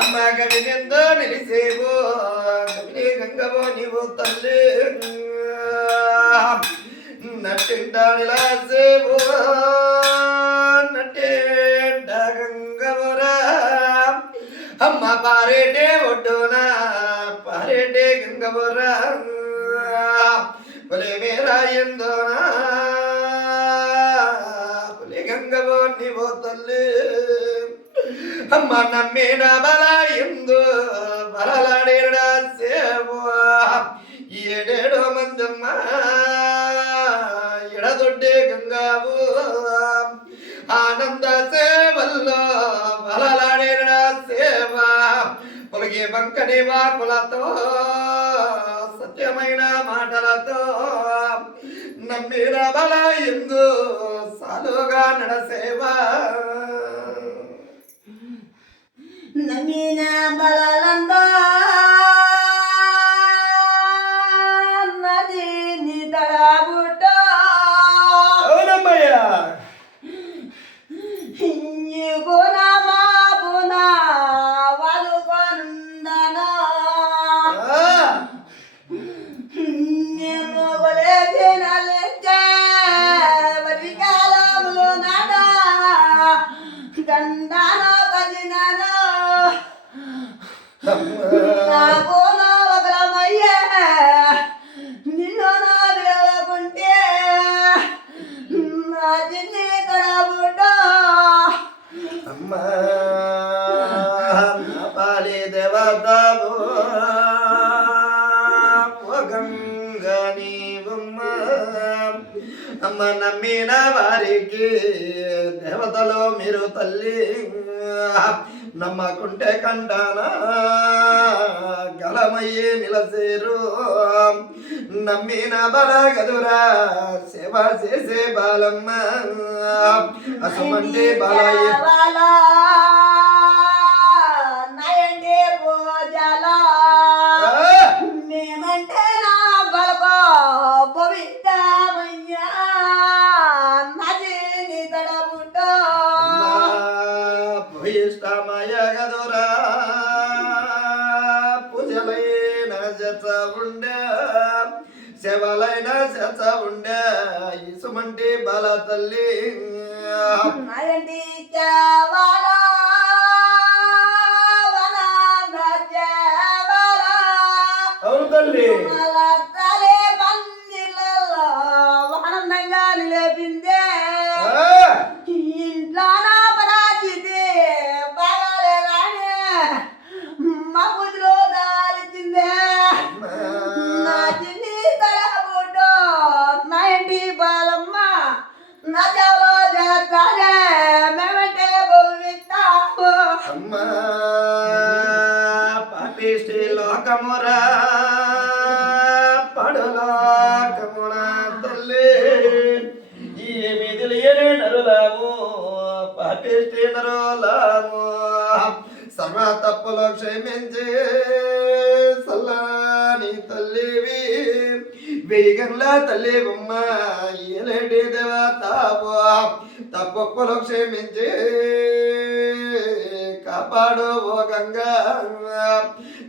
అమ్మ కవినెందో నిలిసేవో కవినే గంగవో నీవో తల్లి నట్టిండా నిలాసేవో నట్టేంట గంగవరా అమ్మ పారేటే ఒడ్డునా పారేటే గంగవరా ఒలే మేరా ఎందోనా గంగవో నీవో తల్లి. అమ్మ బల ఎందు బలలాడేడ సేవో. ఏడేడో మందమ్మ ఎడదొడ్డే గంగావు. ఆనంద సేవల్లో బలలాడేడ సేవ. పొలిగే బంకని వాకులతో సత్యమైన మాటలతో నమ్మిన బల ఎందు ನಡಸೇವಾ ನಮೀನ ಬಲ గండాను కజినను నాకు ఒకరమయ్యే నిన్ను నా పిలవకుంటే నా చిన్ని కడబుటో అమ్మా పాలి దేవతావు. గంగా నీవమ్మ. అమ్మ నమ్మిన వారికి దేవతలో మీరు తల్లి. నమ్మకుంటే కంటానా గలమయ్యే నిలసేరు. నమ్మిన బల గదురా సేవ చేసే బాలమ్మ. అసమంటే బాలయ్య సేవలైన జత ఉండే ఇసుమంటి బల తల్లి అవును తల్లి. పడులోకమున తల్లి. ఏమి తెలియని నరులాము పాపిష్టి నరులాము. సర్వ తప్పులు క్షమించి సల్లాని తల్లివి. వేగంల తల్లి బొమ్మ ఏలేటి దేవతావు తప్పులు క్షమించి కాపాడు ఓ గంగా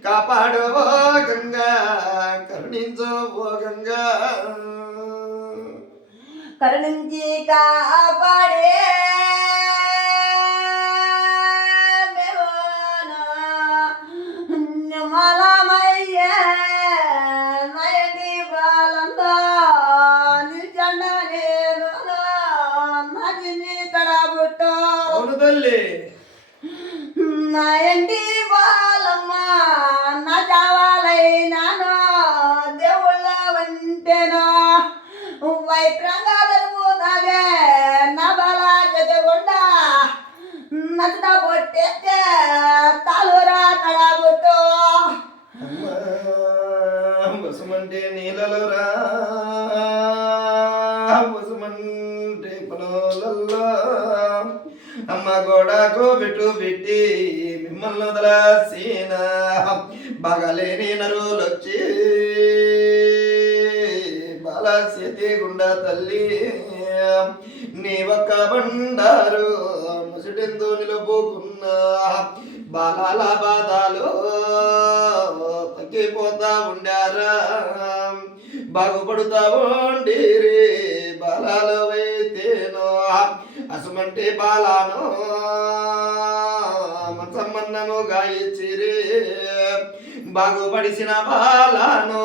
కాపాడు ఓ గంగా కరుణించు ఓ గంగా. కరుణించి కాపాడే నా ఇంటి బాలమ్మ నా చావాలైనానో దేవుళ్ళ వంటేనో వైప్రంగా జరుగుతాదే నా బల చదవకుండా నచ్చట పొట్టేస్తే తలురా తడబుట్టు వసుమంటే నీళ్ళలో రా వసుమంటే పొలంలో అమ్మ గోడకు బిట్టు బిట్టి మిమ్మల్ని వదలాసీన బగలేని నరులొచ్చి బాలసేతి గుండా తల్లి నీ ఒక్క బండారు ముసుటెందు నిలబోకున్నా బాలాల బాధాలు తగ్గిపోతా ఉండారా బాగుపడుతా ఉండేరే బాలాలు అయితేనో అసుమంటి బాలాను మంచమన్నము గాయచిరి. బాగుపడిసిన బాలాను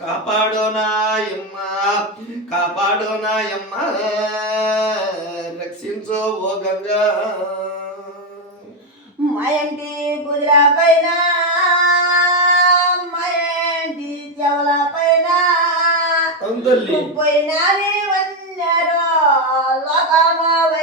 కాపాడు నాయమ్మ కాపాడు నాయమ్మ రక్షించు ఓ గంగా. మాయంటి కుదుల పైన మాయంటి చెవల పైన పోయినావే i'm amada.